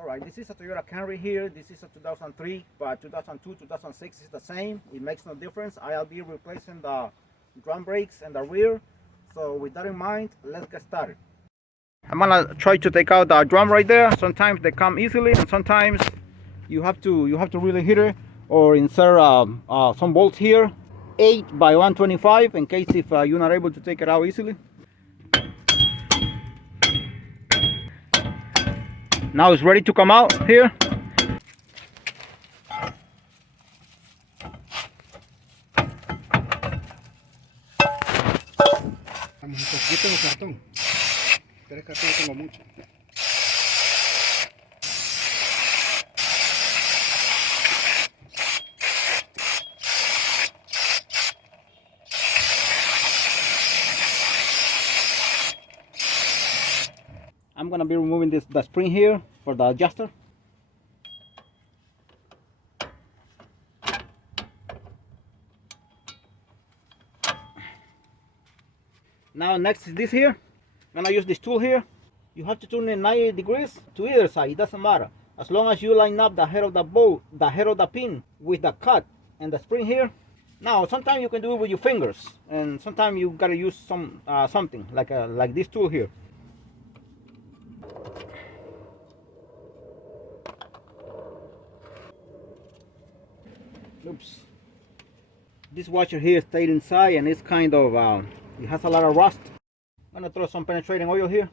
Alright, this is a Toyota Camry here. This is a 2003, but 2002, 2006 is the same. It makes no difference. I'll be replacing the drum brakes and the rear. So with that in mind, let's get started. I'm gonna try to take out the drum right there. Sometimes they come easily, and sometimes you have to really hit it or insert some bolts here, 8 by 125, in case if you're not able to take it out easily. Now it's ready to come out here. Yo tengo cartón. 3 cartones tengo mucho. I'm gonna be removing the spring here for the adjuster. Now next is this here. I'm gonna use this tool here. You have to turn it 90 degrees to either side. It doesn't matter. As long as you line up the head of the bolt, the head of the pin with the cut and the spring here. Now sometimes you can do it with your fingers, and sometimes you gotta use something like this tool here. Oops. This washer here stayed inside and it's kind of it has a lot of rust. I'm gonna throw some penetrating oil here.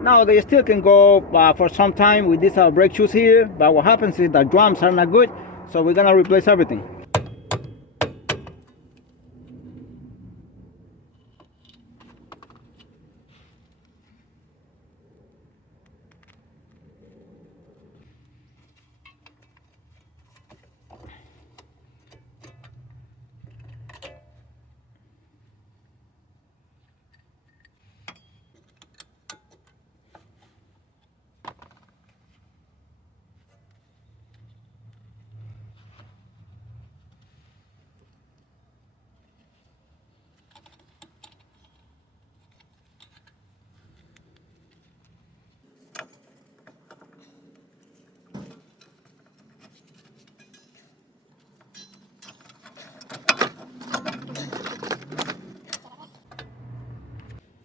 Now they still can go for some time with these brake shoes here, but what happens is the drums are not good, so we're gonna replace everything.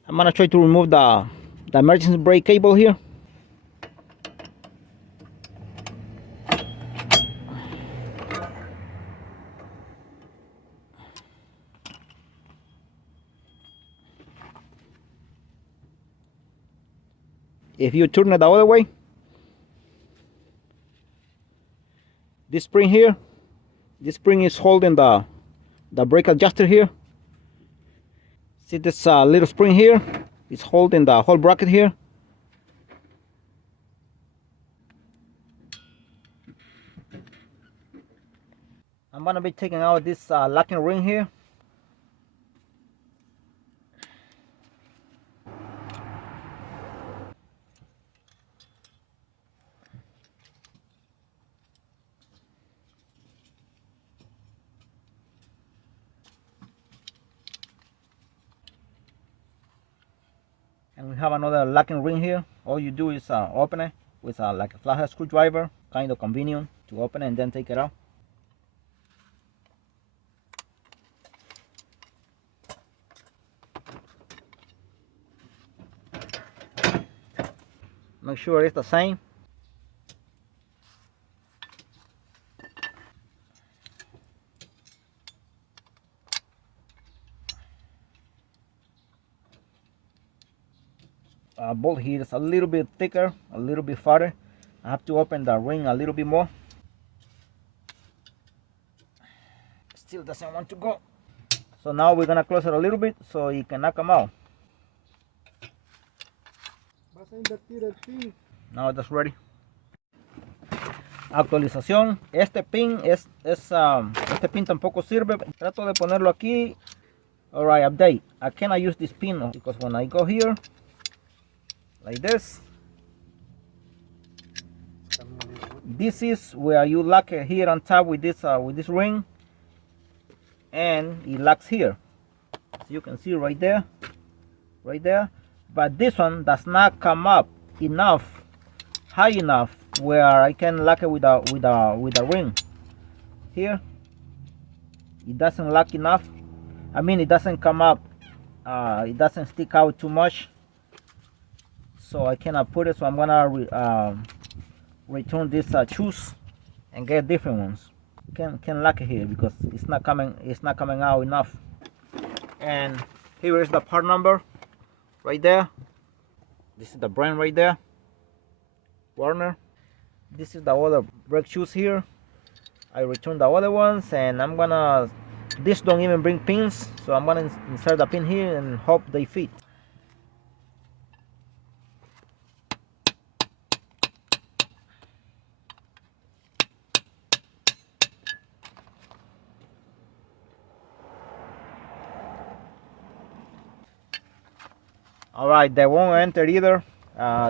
I'm gonna try to remove the emergency brake cable here. If you turn it the other way, this spring here, this spring is holding the brake adjuster here. See this little spring here? It's holding the whole bracket here. I'm gonna be taking out this locking ring here. And we have another locking ring here. All you do is open it with like a flathead screwdriver. Kind of convenient to open it and then take it out. Make sure it's the same. Bolt here is a little bit thicker, a little bit farther. I have to open the ring a little bit more. Still doesn't want to go. So now we're gonna close it a little bit so it cannot come out. Now that's ready. Actualización. Este pin este pin tampoco sirve. Trato de ponerlo aquí. Alright, update. I cannot use this pin because when I go here like this, this is where you lock it here on top with this ring, and it locks here. So you can see right there. But this one does not come up enough, high enough where I can lock it with a ring. Here, it doesn't lock enough. I mean, it doesn't come up. It doesn't stick out too much, so I cannot put it. So I'm gonna return this shoes and get different ones. Can lock it here because it's not coming out enough. And here is the part number right there. This is the brand right there, Warner. This is the other brake shoes here. I returned the other ones, and I'm gonna, these don't even bring pins, so I'm gonna insert the pin here and hope they fit. All right, they won't enter either.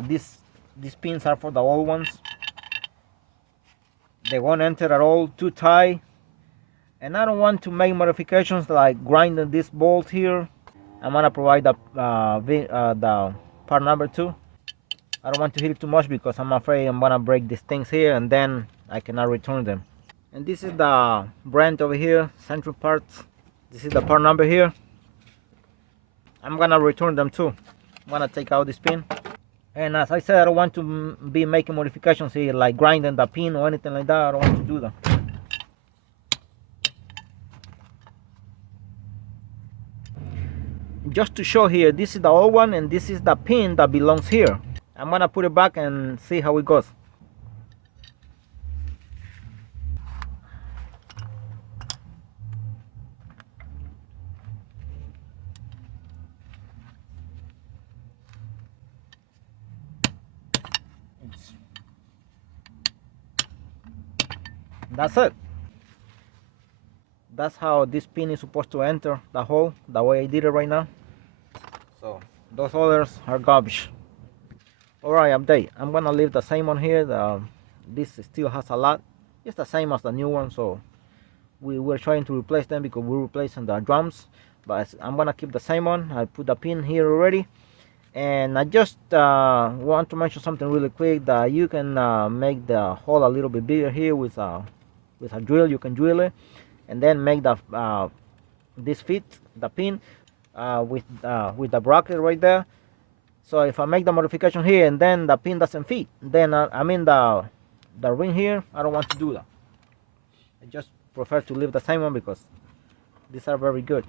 These pins are for the old ones. They won't enter at all, too tight. And I don't want to make modifications like grinding this bolt here. I'm gonna provide the part number 2. I don't want to hit it too much because I'm afraid I'm gonna break these things here and then I cannot return them. And this is the brand over here, Central Parts. This is the part number here. I'm gonna return them too. I'm gonna take out this pin. And as I said, I don't want to be making modifications here like grinding the pin or anything like that. I don't want to do that. Just to show here, this is the old one and this is the pin that belongs here. I'm gonna put it back and see how it goes. That's it. That's how this pin is supposed to enter the hole, the way I did it right now. So those others are garbage. Alright, update. I'm gonna leave the same one here. This still has a lot. It's the same as the new one, so we were trying to replace them because we're replacing the drums. But I'm gonna keep the same one. I put the pin here already. And I just want to mention something really quick, that you can make the hole a little bit bigger here with a drill. You can drill it and then make the this fit the pin with the bracket right there. So if I make the modification here and then the pin doesn't fit, then I mean the ring here, I don't want to do that. I just prefer to leave the same one because these are very good.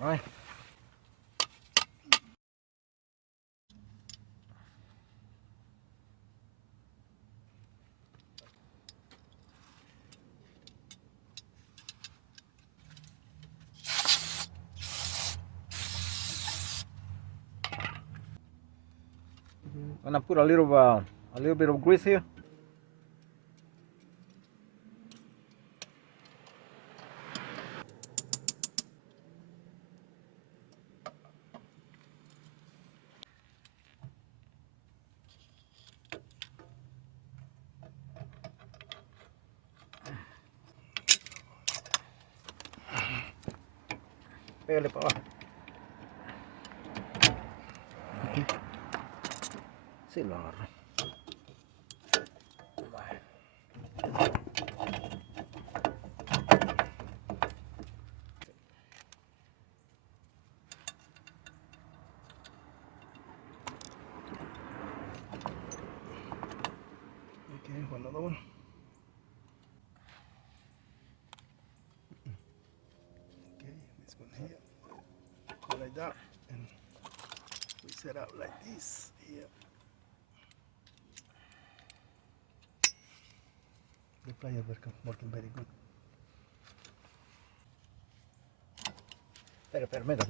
All right. I'm gonna put a little bit of grease here. Pégale para abajo. Aquí. Sí, lo agarro. Okay, another one. Okay, this one here. Go like that, and we set up like this here. The pliers working very good. Espera, mira.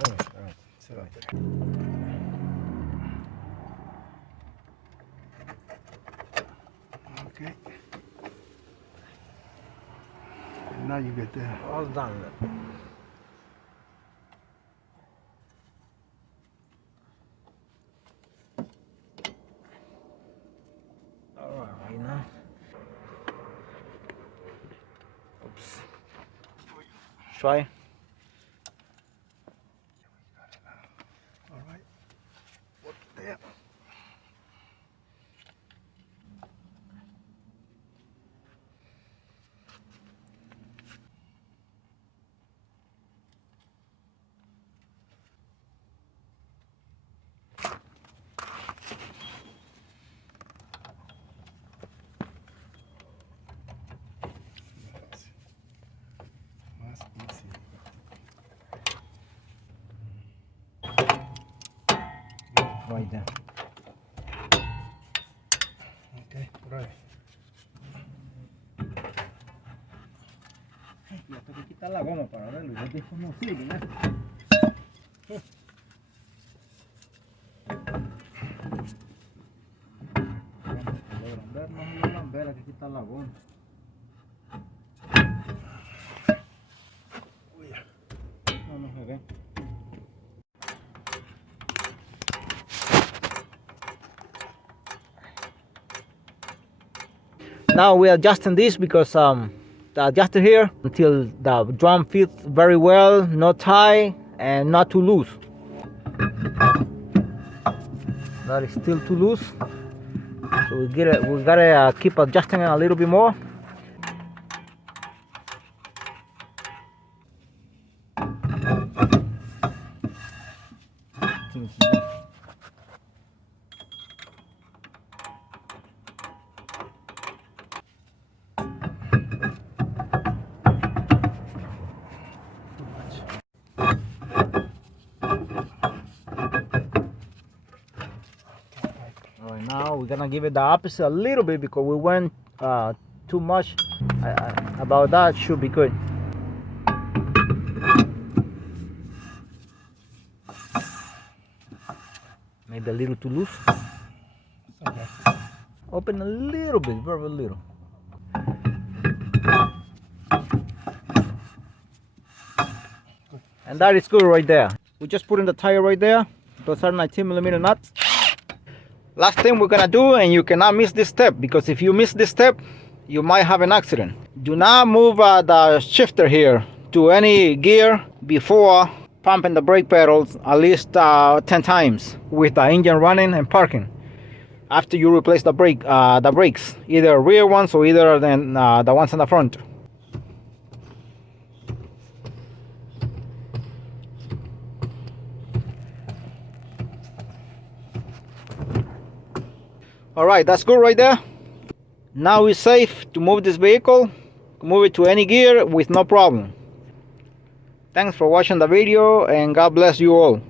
Set up there. right there. All done. All right now. Oops. Try. All right. What's there? Más easy. Right there. Okay, right. Y esto hay que quitar la goma para verlo. Ya que esto no sirve, ¿no? Logran ver, no logran ver, hay que quitar la goma. Uy, No se ve. Now we are adjusting this because the adjuster here until the drum fits very well, not tight and not too loose. That is still too loose, so we gotta keep adjusting it a little bit more. All right, now we're gonna give it the opposite a little bit because we went too much. About that should be good. Maybe a little too loose. okay. Open a little bit, very little. And that is good right there. We just put in the tire right there. Those are 19mm nuts. Last thing we're gonna do, and you cannot miss this step, because if you miss this step, you might have an accident. Do not move the shifter here to any gear before pumping the brake pedals at least 10 times with the engine running and parking. After you replace the brakes, either rear ones or either the ones in the front. All right, that's good right there. Now it's safe to move this vehicle, move it to any gear with no problem. Thanks for watching the video, and God bless you all.